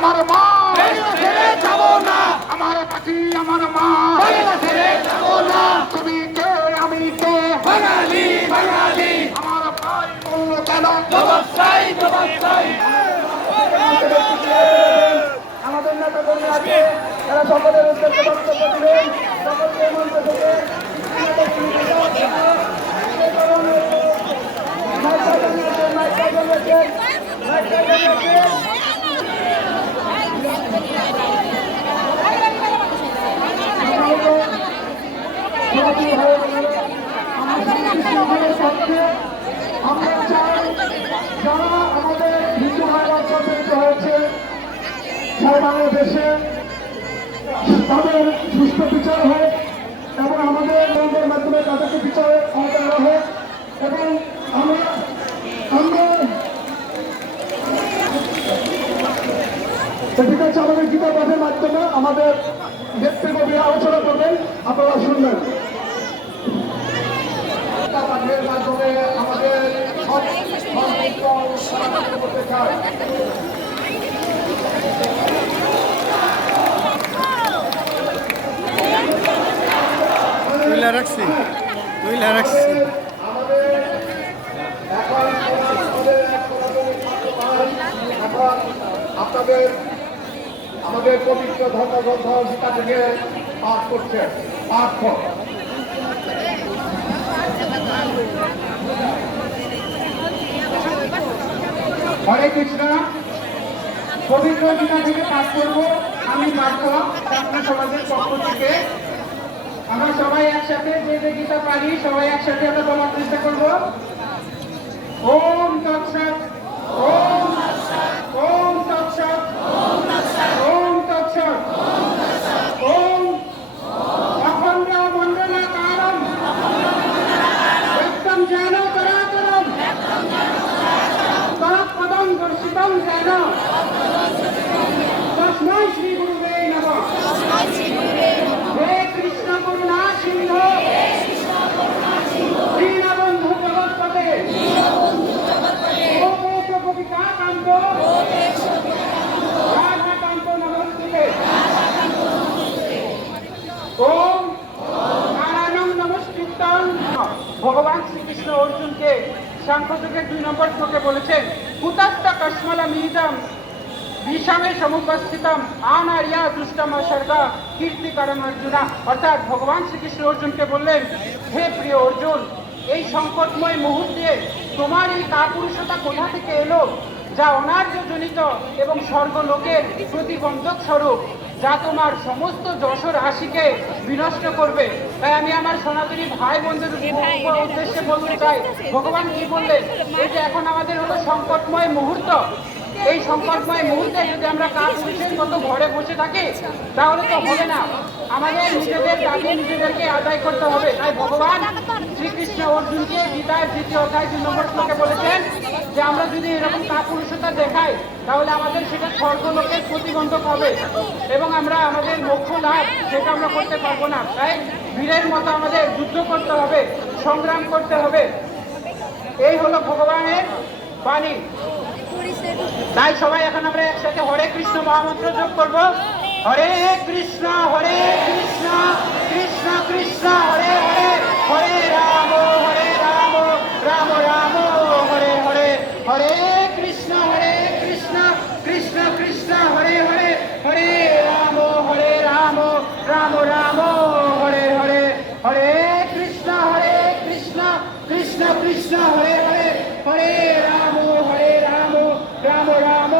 মা। ছেড়ে যাব না। আমার পাখি আমার মা। যাব না। তুমি কে আমি কে? বাঙালি বাঙালি। আমার ভাই বলল কেন? আমাদের নেতা কর্মী আছে তারা সকলের উদ্দেশ্যে বক্তব্য দিবেন। সকলকে বাংলাদেশে তাদের সুস্থ বিচার হোক এবং আমাদের বন্ধের মাধ্যমে তাদেরকে বিচারের ক্ষমতা হোক এবং আমরা আমরা ঠিক আছে আমাদের গীতা পাঠের মাধ্যমে আমাদের আলোচনা করবেন আপনারা শুনবেন গীতা পাঠের মাধ্যমে আমাদের রাখছি রাখছি। আপনাদের, আমাদের পবিত্র ধর্মগ্রন্থ থেকে পাঠ করছে, পাঠ। হরে কৃষ্ণ, পবিত্র গীতা থেকে পাঠ করব। আমি পার্থ ছাত্র সমাজের পক্ষ থেকে। আমরা সবাই একসাথে যে যে গীতা পারি, সবাই একসাথে আমরা বলার চেষ্টা করব। ওম তৎসৎ ভগবান শ্রীকৃষ্ণ অর্জুনকে সাংখ্যযোগের দুই নম্বর শ্লোকে বলেছেন হুতাস্তা কশ্মলা মিহিতম বিষামে সমুপস্থিতম, আনারিয়া দুষ্টম সর্গা কীর্তিকরম অর্জুনা। অর্থাৎ ভগবান শ্রীকৃষ্ণ অর্জুনকে বললেন, হে প্রিয় অর্জুন, এই সংকটময় মুহূর্তে তোমার এই কাপুরুষতা কোথা থেকে এলো, যা অনার্য জনিত এবং স্বর্গলোকের প্রতিবন্ধক স্বরূপ? যা তোমার সমস্ত যশোর রাশিকে বিনষ্ট করবে। তাই আমি আমার সনাতনী ভাই বোনদের উদ্দেশ্যে বলতে চাই ভগবান কি বললেন? এই যে এখন আমাদের হলো সংকটময় মুহূর্ত এই সংকটময় মুহূর্তে যদি আমরা কাজ পুরুষের মতো ঘরে বসে থাকি তাহলে তো হবে না। আমাদের নিজেদের দাবি নিজেদেরকে আদায় করতে হবে। তাই ভগবান শ্রীকৃষ্ণ অর্জুনকে গীতার দ্বিতীয় অধ্যায় দুই নম্বর শ্লোকে বলেছেন যে আমরা যদি এরকম কাপুরুষতা দেখাই, তাহলে আমাদের সেটা স্বর্গলোকের প্রতিবন্ধক হবে। এবং আমরা আমাদের লক্ষ্য লাভ সেটা আমরা করতে পারব না। তাই বীরের মতো আমাদের যুদ্ধ করতে হবে, সংগ্রাম করতে হবে। এই হলো ভগবানের বাণী। তাই সবাই এখন আমরা একসাথে হরে কৃষ্ণ মহামন্ত্র যোগ করব। হরে কৃষ্ণ হরে কৃষ্ণ কৃষ্ণ কৃষ্ণ, হরে রাম হরে রাম রাম রাম হরে হরে হরে কৃষ্ণ হরে কৃষ্ণ কৃষ্ণ কৃষ্ণ হরে হরে হরে রাম হরে রাম রাম রাম হরে হরে হরে কৃষ্ণ হরে কৃষ্ণ কৃষ্ণ কৃষ্ণ হরে হরে হরে রাম হরে রাম রাম রাম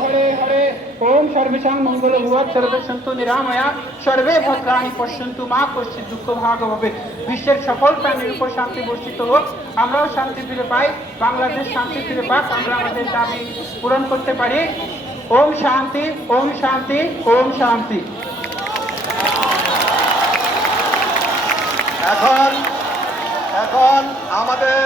হরে হরে ওম সর্বেশাং মঙ্গল ভুয়াত সর্বে সন্তু নিরাময়া সর্বে ভদ্রাণী পশ্যন্তু মা কশ্চিৎ দুঃখ ভাগ হবে বিশ্বের সকল প্রাণীর উপর শান্তি বর্ষিত হোক আমরাও শান্তি ফিরে পাই, বাংলাদেশ শান্তি ফিরে পাক, আমরা আমাদের দাবি পূরণ করতে পারি। ওম শান্তি ওম শান্তি ওম শান্তি। এখন এখন আমাদের